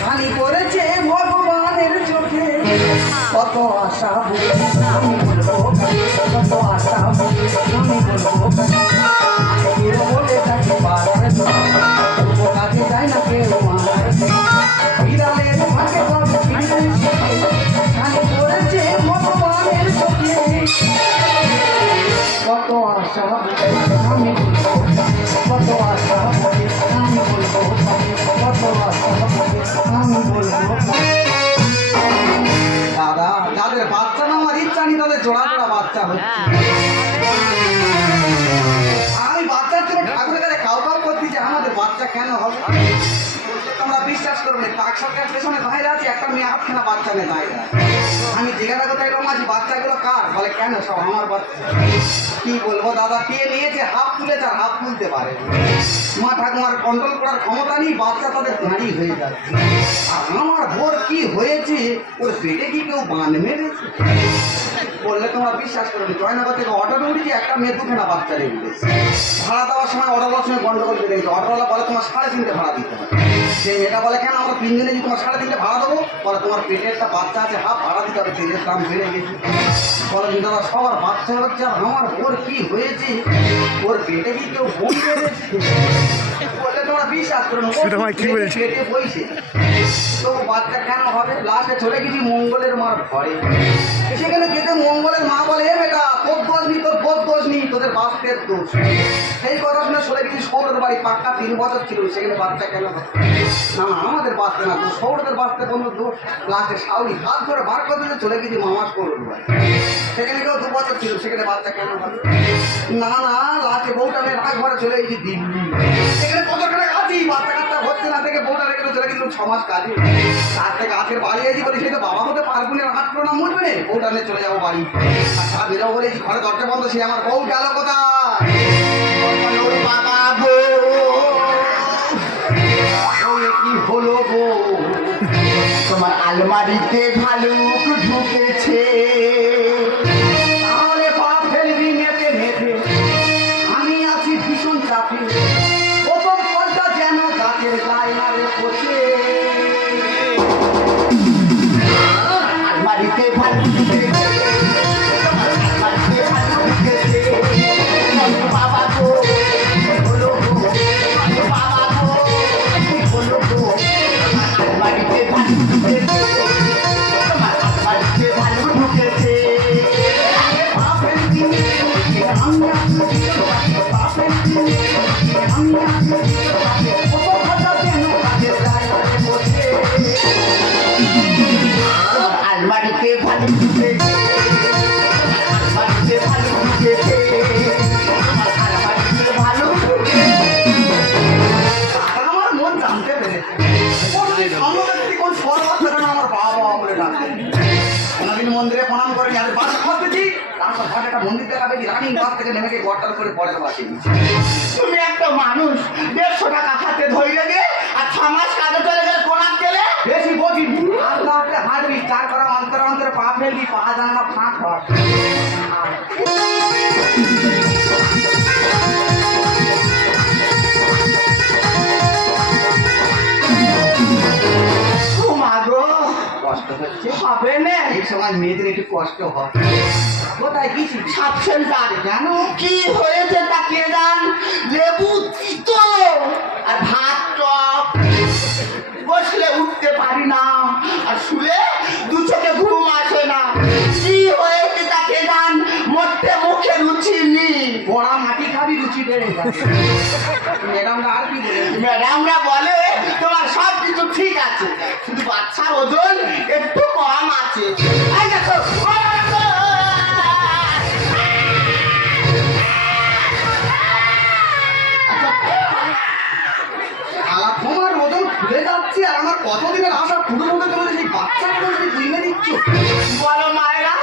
খালি করেছে ভগবানের চোখে কত আশা আমি বলবো কত আশা আমি বলবো বলে থাকি বাবার কাজে যায় না কেউ আমার বিড়ালের মাঠে খালি করেছে ভগবানের চোখে কত আশা আমি বলবো কত আশা আমি বলবো কত আশা আমি বলবো। দাদা যাদের বাচ্চা নেওয়ার ইচ্ছা নেই তাদের জোড়া জোড়া বাচ্চা হচ্ছে। আমি বাচ্চার জন্য ঠাকুরের কাছে কাউ করছি যে আমাদের বাচ্চা কেন হবে। তোমরা বিশ্বাস করবে না, পাক সরকার পেছনে বাইরে আছে একটা মেয়ে আটখানা বাচ্চা নেই বাইরে। আমি জিজ্ঞাসা করতে এরকম আছি বাচ্চাগুলো কার, বলে কেন সব আমার বাচ্চা। কি বলবো দাদা, কে নিয়েছে হাফ তুলেছে আর হাফ তুলতে পারে মা ঠাকুমার কন্ট্রোল করার ক্ষমতা নেই, বাচ্চা তাদের দাঁড়িয়ে হয়ে যাচ্ছে। আর আমার ভোর কি হয়েছে, ওর পেটে কি কেউ বাঁধ মেরেছে বললে তোমরা বিশ্বাস করবে। জয়নগর থেকে অটোতে উঠেছি, একটা মেয়ে দুখানা বাচ্চা রেখে ভাড়া দেওয়ার সময় অটোওয়ালার সঙ্গে গন্ডগোল বেড়ে গেছে। অটোওয়ালা বলে তোমার 3.5 ভাড়া দিতে হবে। সেই মেয়েটা বলে কেন, আমরা 3 জনে যদি তোমার 3.5 ভাড়া দেবো, বলে তোমার পেটে একটা বাচ্চা আছে হাফ ভাড়া দিতে হবে, তেলের দাম বেড়ে গেছে। বলে দাদা সবার বাচ্চা হচ্ছে, আর আমার ওর কি হয়েছে, ওর পেটে কি কেউ বোন বেড়েছে বললে তোমরা বিশ্বাস করো না। পেটে বইছে তো বাচ্চা কেন হবে। লাস্টে চলে গেছি মঙ্গলের মার ঘরে, সেখানে যেতে মঙ্গলের মা বলে এ বেটা তোর দোষ নি, তোর বোধ দোষ নি, তোদের বাপের দোষ। সেই কথা শুনে চলে গেছি সৌরের বাড়ি, পাক্কা 3 বছর ছিল, সেখানে বাচ্চা কেন হবে না, আমাদের বাচ্চা না, তো সৌরদের বাচ্চা কোনো দোষ। লাস্টে সাউরি হাত ধরে বার করে দিতে চলে গেছি মামার সৌরের বাড়ি, সেখানে কেউ 2 বছর ছিল, সেখানে বাচ্চা কেন হবে না। লাস্টে বউটা আমি রাগ ঘরে চলে গেছি দিল্লি, সেখানে কত টাকা আছি বাচ্চা কাচ্চা হচ্ছে না, থেকে বউটা রেখে চলে গেছিল 6 মাস কাজে। তার থেকে আজকের বাড়ি আছি বলি সেই তো বাবা হতে পারবুনের হাত করে না মুঠবে, বউটা নিয়ে চলে যাবো বাড়ি। আর তা বেরোবো বলেছি, ঘরে দরজা বন্ধ, সে আমার বউ গেল কোথায়। বাবা গো কি হলো গো, তোমার আলমারিতে ভালুক ঢুকেছে, তাহলে পা ফেলবি মেপে মেপে, আমি আছি ভীষণ চাপে, প্রথম ফলটা যেন গাছের গায়ে মারে পচে। আলমারিতে ভালুক ঢুকেছে, আলমারিতে ভালুক ঢুকেছে, বাবা গো হলো গো, বাবা গো হলো গো, আলমারিতে ভালুক ঢুকেছে, আলমারিতে ভালুক ঢুকেছে, বাপের দিনে আমি বাপের দিনে আমি আলমারিতে ভালুক ঢুকেছে, আলমারিতে ভালুক ঢুকেছে, আলমারিতে ভালুক ঢুকেছে। আমার মন জানতে পেরেছে কোন সর্বত্র আমার বাবা বলে ডাকে। কোনদিন মন্দিরে প্রণাম করে যাদের বাসা খাচ্ছি, তারপর ঘরে একটা মন্দির দেখাবে, রানিং বাস থেকে নেমে গিয়ে গড়টাল করে পরে বাসে। তুমি একটা মানুষ 150 টাকা হাতে ধরে দিয়ে আর 6 মাস কাজে চলে গেলে প্রণাম গেলে বেশি বজি আর হাঁটবি, চার করা অন্তর অন্তরে পা ফেলবি, পা জানা ফাঁক হয়। কষ্ট হচ্ছে হবে না, এই সময় মেয়েদের একটু কষ্ট হয়। কোথায় গেছি সাপ সেন্টার, জানো কি হয়েছে তা কে জান, লেবু তিতো আর ভাত টক, বসলে উঠতে পারি না আর শুলে 2 চোখে ঘুম আসে না। কি হয়েছে তা কে জান, মরতে মুখে রুচি নেই, বড়া মাটি খাবি রুচি বেড়ে যাবে। ম্যাডামরা আর কি বলে, ম্যাডামরা বলে তোমার সব কিছু ঠিক আছে, শুধু বাচ্চার ওজন একটু কম আছে। তোমার ওজন খুলে যাচ্ছে আর আমার কতদিনের আশা পুরো মতো তোমাদের সেই বাচ্চাগুলো যদি ভেঙে দিচ্ছ। বলো মায়েরা,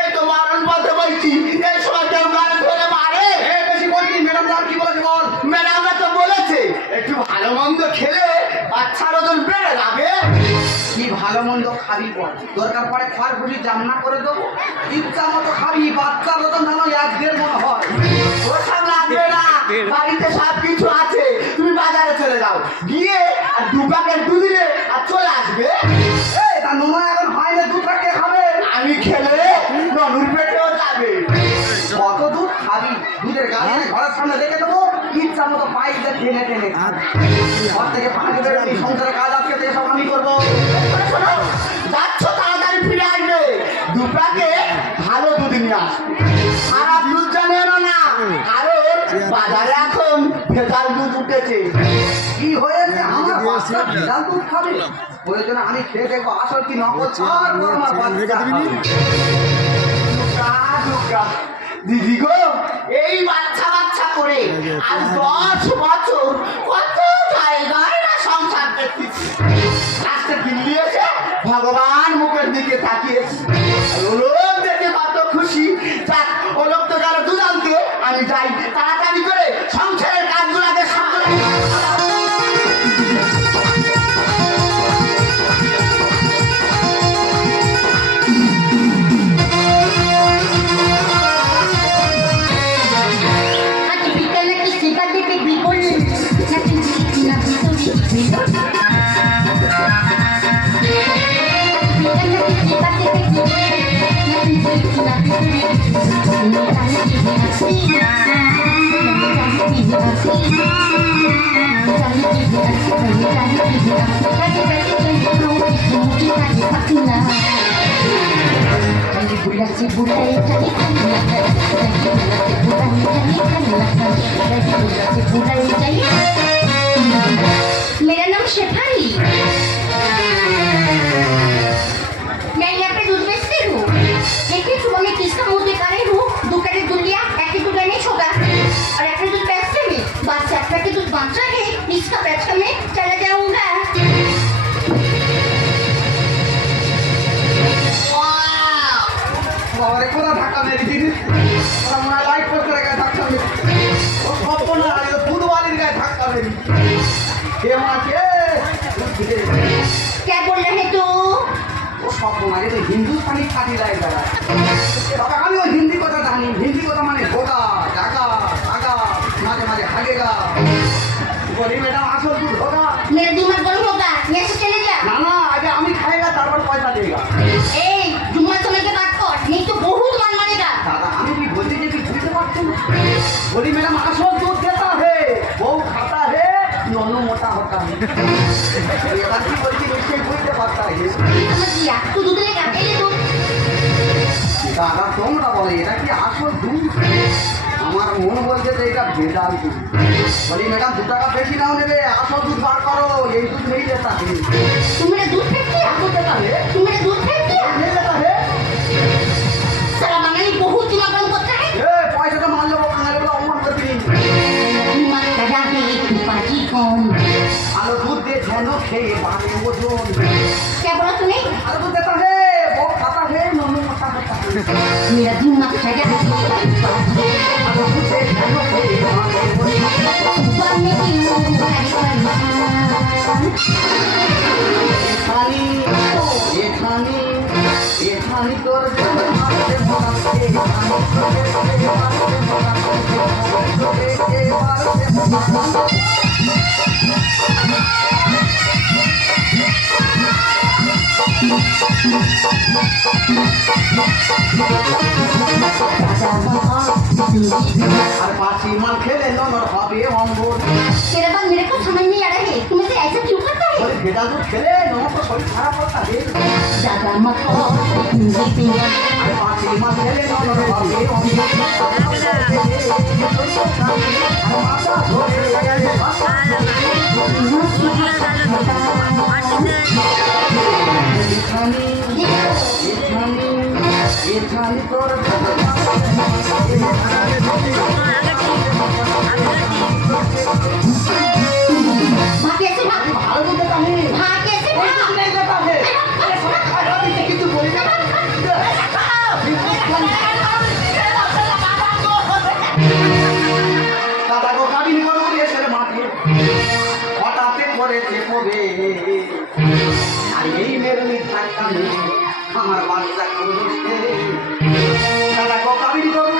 এই তো মারণ পথে বলছি, এই সময় কেউ গান ধরে মারে। বেশি বলছি, ম্যাডাম আর কি বলেছে বল। ম্যাডামরা তো বলেছে একটু ভালো মন্দ খেলে বাচ্চার ওজন বেড়ে যাবে। কি ভালো মন্দ খাবি বল, দরকার পড়ে খড় ভুলি জামনা করে দেবো, ইচ্ছা মতো খাবি, বাচ্চার মতন যেন এক দেড় মনে হয়। ওসব লাগবে না, বাড়িতে সব কিছু আছে, তুমি বাজারে চলে যাও, গিয়ে আর 2 প্যাকেট দুধ দিলে আর চলে আসবে। এই তা নোনা এখন হয় না, দুধটা কে খাবে? আমি খেলে ননুর পেটেও যাবে। কত দুধ খাবি? দুধের গাড়ি এনে ঘরের সামনে রেখে দেবো, ইচ্ছা মতো পাইপ দিয়ে টেনে টেনে খাবি। ঘর থেকে পানি বেরোবি, সংসারে কাজ আজকে থেকে সব আমি করবো। শোনো, শোনো, যাচ্ছ তাড়াতাড়ি ফিরে আসবে, 2 প্যাকেট ভালো দুধ নিয়ে আসবে। খারাপ দুধ জানে না, কারণ বাজারে এখন ভেজাল দুধ উঠেছে। কি হয়েছে? আমার বাচ্চা ভেজাল দুধ খাবে? প্রয়োজনে আমি খেয়ে দেখবো আসল কি নকল, তারপর আমার বাচ্চা খাবে। দিদি গো, এই বাচ্চা বাচ্চা করে আর 10 বছর কত জায়গায় না সংসার করতেছি, লাস্টে দিল্লি এসে ভগবান মুখের দিকে তাকিয়েছি, ও লোক দেখে কত খুশি। যাক, ও লোক তো গেল দুধ আনতে, আমি যাই তাড়াতাড়ি করে সংসারের কাজগুলোকে সামলে। मेरा नाम शेफाली, मैं यहाँ पे दूध बेचती हूँ। देखिए सुबह में किसका मुंह दिखा रही हूँ, 2 पैकेट दूध लिया, एक ही दूध नहीं छोड़ा, और एक दूध बेचते में बाद से एक पैकेट दूध बचा है, इसका बेचकर मैं चला जाऊंगा। বাবারে কোথা ধাক্কা মেরে দিবি? ওরা মনে হয় লাইট করতে গায়ে ধাক্কা মেরে, ও সব না দুধওয়ালির গায়ে ধাক্কা মেরে। কে মাকে? क्या बोल रहे तू? ও সব না, এটা হিন্দুস্তানি খাটি রায় দাঁড়া। বাবা আমি ওই হিন্দি কথা জানি, হিন্দি কথা মানে গোটা জাগা আগা, মাঝে মাঝে হাগেগা। বলি ম্যাডাম আসল দুধ হোগা? मेरा दिमाग गर्म होगा, यहाँ से चले जा। না না, আগে আমি খাইগা তারপর পয়সা দেগা। ए, जुम्मा समय के बात कर, नहीं तो बहुत मार मारेगा। দাদা আমি কি বলতে যে কি বুঝতে পারছো না? বলি ম্যাডাম আসল দুধ দেতা হে, বউ খাতা হে, ননু মোটা হতা হে। এবার কি বলছি নিশ্চয়ই বুঝতে পারতা হে। समझ लिया, तू दूध लेगा, अकेले दूध। দাদা তোমরা বলে এটা কি আসল দুধ? আমার মন বলছে যে এটা ভেজাল দুধ। বলি ম্যাডাম 2 টাকা বেশি নাও নেবে, আসল দুধ বার করো, এই দুধ নেই দেতা হে। तू मेरा दूध फेंक दिया, तू मेरा दूध फेंक दिया। নেই দেতা হে। साला बंगाली बहुत दिमाग गर्म करता है। এ পয়সাটা মান নেবো, খানালে বলে অপমান করবি। दिमाग लगा दे, तू पाजी कौन? আলো দুধ দিয়ে যেন খেয়ে বাড়ে ওজন। क्या बोला तूने? আলো দুধ দেতা হে, বউ খাতা হে, ননু মোটা হতা হে। मेरा दिमाग लगा दे, আলো দুধ দিয়ে যেন খেয়ে বাড়ে ওজন। सुबह में क्यों भारी परेशान? এখানি এখানি এখানি তোর জন্য মারতে মারতে আর পাঁচি মাল খেলে ননর হবে অম্বর। तेरा बात मेरे को समझ नहीं आ रहा है, तुम ऐसे ऐसा क्यों करता है? বলে ভেজাল দুধ খেলে ননর তো শরীর খারাপ হতা হে। ज्यादा मत हो, हिंदी में। আর পাঁচি মাল খেলে ননর হবে অম্বর। আর মাথা ধরে এখানি এখানি এখানি তোর भाग कैसे भाग? ভালো দুধ দেতা হে। भाग कैसे भाग? नहीं देता है। কিন্তু বলি না। দাদা গো কাবিন করো এসে মাঠে হঠাৎ করেছে কবে আর এই মেরুনি ধাক্কা মেরে আমার বাচ্চা করছে দাদা গো কাবিনী করুন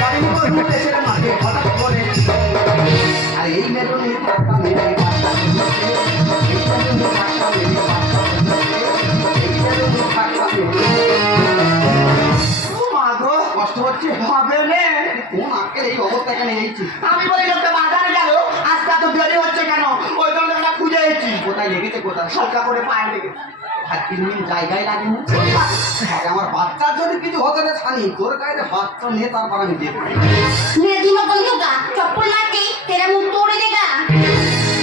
কাবিনী করুন দেশের মাঝে হঠাৎ করে আর এই মেরুনি ধাক্কা মেরে বাচ্চা করছে এই মেরুনি ধাক্কা মেরে বাচ্চা করছে এই মেরুনি ধাক্কা মেরে মাগো কষ্ট হচ্ছে হবে নে কোন আজকের এই অবস্থা এখানে এইছি আমি বলি লোকটা বাজারে গেল আজকে তো দেরি হচ্ছে কেন ওই জন্য একটা খুঁজে এসেছি কোথায় লেগেছে কোথায় হালকা করে পায়ে লেগে আর 3 দিন জায়গায় লাগে না আরে আমার বাচ্চার যদি কিছু হতে না ছানি তোর গায়ে বাচ্চা নিয়ে তারপর আমি দেখবো मेरा दिमाग बंद होगा चप्पल मार के तेरा मुंह तोड़ देगा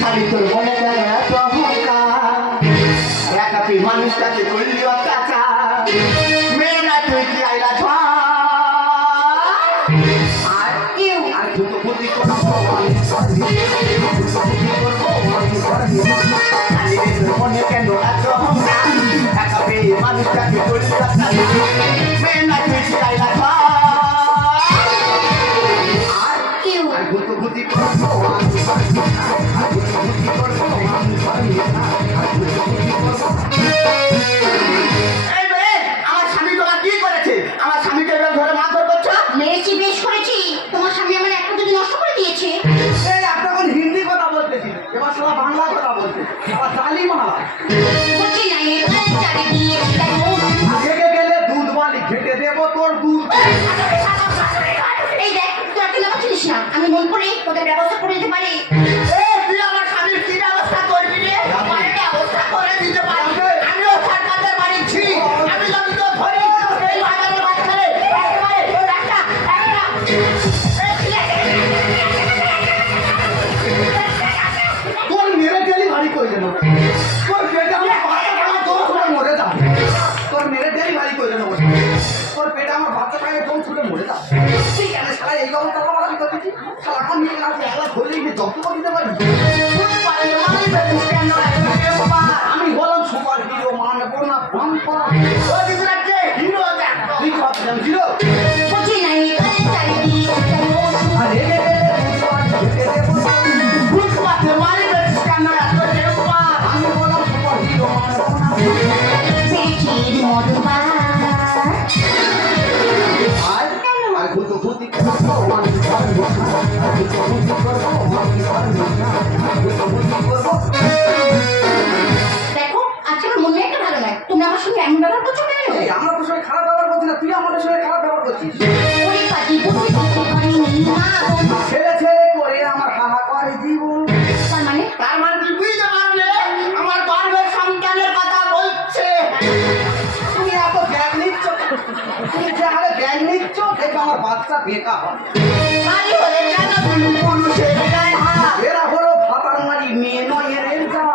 খালি তোর মনে গেল এত অহংকার একা তুই মানুষটাকে করলি অত্যাচার মেয়ে না তুই কি আইলা আর কেউ আর দুটো বুদ্ধি করবো আমি মনে কেন এত অহংকার একা পেয়ে মানুষটাকে করলি অত্যাচার মেয়ে না তুই কি আইলা আর क्यों আর দুটো বুদ্ধি করবো আমি আর দুটো বুদ্ধি করবো আমি আর দুটো বুদ্ধি করবো এই মেয়ে আমার স্বামী তোমার কি করেছে আমার স্বামীকে এবার ধরে মারধর করছো মেরেছি বেশ করেছি তোমার স্বামী আমার একটা দুটো নষ্ট করে দিয়েছে এই আপনি এখন হিন্দি কথা বলতেছি এবার সব বাংলা কথা বলতে এবার জালি মারা বলছি না এটা চারে দিয়ে তাই মুখ আগে গেলে দুধ বালি খেতে দেবো তোর দুধ এই দেখ তোরা কি নামা চিনিস না আমি মন করে তোদের ব্যবস্থা করে দিতে পারি তুই আমার স্বামীর কি ব্যবস্থা করবি রে মানে ব্যবস্থা করে দিতে পারবি আমিও সরকারের বাড়ি ছি আমি যদি তো ধরে এই বাজারে বাজারে একেবারে একটা তোর মেরে ডেলিভারি করে দেবো তোর পেটে আমার বাচ্চা খাওয়া দম ছুটে মরে যাবে তোর মেরে ডেলিভারি করে দেবো তোর পেটে আমার বাচ্চা খাওয়া দম ছুটে মরে যাবে ঠিক আছে সারা এই অবস্থা আমার আমি করতেছি সারা এখন নিয়ে আসি একলা ধরলেই যে যত্ন করে দিতে পারি আমি বললাম সুপার হিরো মানে না বাম্পা হিরো তুই ভাবছিলাম হিরো বলছি না এটা চারে দিয়ে তাই মুখ আর রেগে গেলে দুধ বালি খেতে দেবো ফুটপাতে মারবে কেন এত দেবা আমি বললাম সুপার হিরো মানে পেটের মধুবা আর ঘুরতে ঘুরতে করবো আমি পারবো আর ঘুরতে ঘুরতে করবো আমি পারবো আর ঘুরতে ঘুরতে করবো দেখো আজকে আমার মনে একটা ভালো লাগে তুমি আমার সঙ্গে এমন ব্যবহার করছো কেন এই আমরা তোর সঙ্গে খারাপ ব্যবহার করছি না তুই আমাদের সঙ্গে খারাপ ব্যবহার করছিস ওরে পাজি বুঝতে দিতে পারিনি মা ছেলে ছেলে করে আমার হাহাকার জীবন তার মানে তুই বুঝতে পারলে আমার গর্ভের সন্তানের কথা বলছে তুমি এত ব্যাগ নিচ্ছ তুমি যে হারে ব্যাগ নিচ্ছ দেখো আমার বাচ্চা বেকার হয় আরে হলে কেন তুমি পুরুষের গায়ে হাত এরা হলো ফাটার মারি মেয়ে নয় এর যা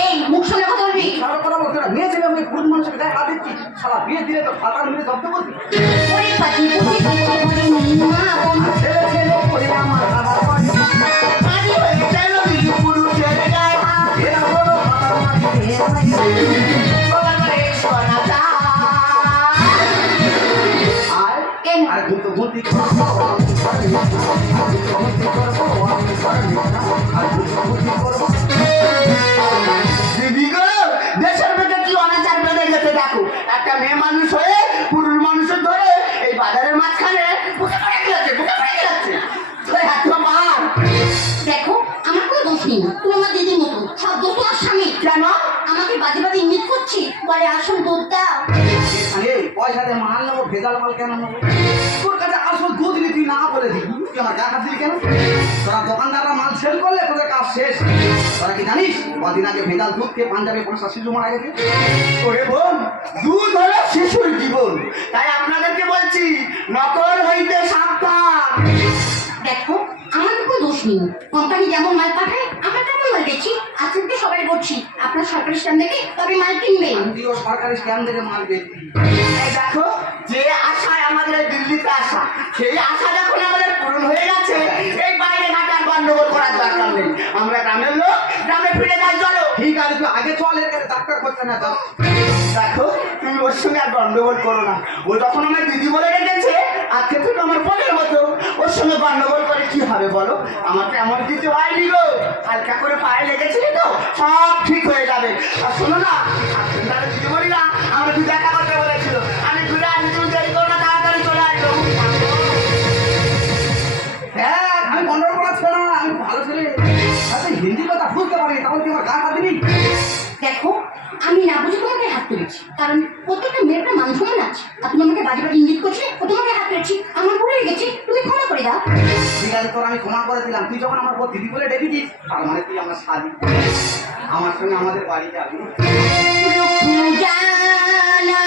এই মুখ শুনে কথা বলবি সারা কথা বলছে না মেয়ে ছেলে আমি পুরুষ মানুষের গায়ে হাত দিচ্ছি সারা বিয়ে দিলে তো ফাটার মেরে শব্দ বলছি ওরে পাজি বুঝতে দিতে পারিনি মা আর ছেলে ছেলে করে আমার হাহাকার আরে হলে কেন তুমি পুরুষের গায়ে হাত এরা হলো ফাটার মারি মেয়ে নয় শোনা যায় আর কেন আর ঘুরতে ঘুরতে করবো আমি পারবো আর ঘুরতে ঘুরতে করবো আমি পারবো আর ঘুরতে ঘুরতে করবো দিদি গো দেশের মধ্যে কি অনাচার বেড়ে গেছে দেখো একটা মেয়ে মানুষ হয়ে পুরুষ মানুষের ধরে এই বাজারের মাঝখানে বুকে পড়ে গেছে তো এত বার দেখো আমার কোনো দোষ নেই তুমি আমার দিদির মতো সব দোষ তোমার স্বামী কেন আমাকে বাজে বাজে ইঙ্গিত করছি বলে আসুন দুধ দাও এই পয়সা দিয়ে মাল নেবো ভেজাল মাল কেন নেবো তোর কাছে আসল দুধ নিয়ে তুই না বলে দিবি তুই আমার গা খাচ্ছিস কেন তোরা দোকানদাররা মাল সেল করলে তোদের কাজ শেষ তোরা কি জানিস কদিন আগে ভেজাল দুধ খেয়ে পাঞ্জাবে 5টা শিশু মারা গেছে ওরে বোন দুধ হলো শিশুর জীবন তাই আপনাদেরকে বলছি নকল হইতে সাবধান দেখো আমার কোনো দোষ নেই কোম্পানি যেমন মাল পাঠায় আমরা তেমন মাল বেচি আজকে সবাই বলছি আপনার সরকারি স্ট্যান্ড থেকে তবে মাল কিনবেন তুইও সরকারি স্ট্যান্ড থেকে মাল বেচবি এই দেখো যে আশায় আমাদের এই দিল্লিতে আসা সেই আশা যখন আমাদের পূরণ হয়ে গেছে এই বাইরে ঘাটার গন্ডগোল করার দরকার নেই আমরা গ্রামের লোক গ্রামে ফিরে যাই চলো ঠিক আছে তুই আগে চল এর কাছে ডাক্তার করছে না তো দেখো তুমি ওর সঙ্গে আর গন্ডগোল করো না ও যখন আমার দিদি বলে রেখেছে আজকে থেকে আমার বোনের মতো ওর সঙ্গে গন্ডগোল করে কি হবে বলো আমার তো এমন কিছু হয়নি গো হালকা করে পায়ে লেগেছিল তো সব ঠিক হয়ে যাবে। আর শোনো না, তাহলে দিদিমণি না আমরা একটু দেখা করতে বলেছিল। আমি ঘুরে আসি, তুমি দেরি করো না, তাড়াতাড়ি চলে আসবো। হ্যাঁ, আমি গন্ডগোল করা ছিল না, আমি ভালো ছেলে। আচ্ছা, হিন্দি কথা বুঝতে পারি, তাহলে কি আমার গা হাত দিবি? দেখো, আমি না বুঝে তোমাকে হাত তুলেছি, কারণ প্রত্যেকটা মেয়ের একটা মান সম্মান আছে। আর তুমি আমাকে বাজে বাজে ইঙ্গিত করছিলে, ও তোমাকে হাত তুলেছি, আমার ভুলে গেছি, তুমি ক্ষমা করে দাও। ঠিক আছে, তোর আমি ক্ষমা করে দিলাম। তুই যখন আমার দিদি বলে ডেকেছিস, তার মানে তুই আমার শাদি, আমার সঙ্গে আমাদের বাড়ি যাবি। জানা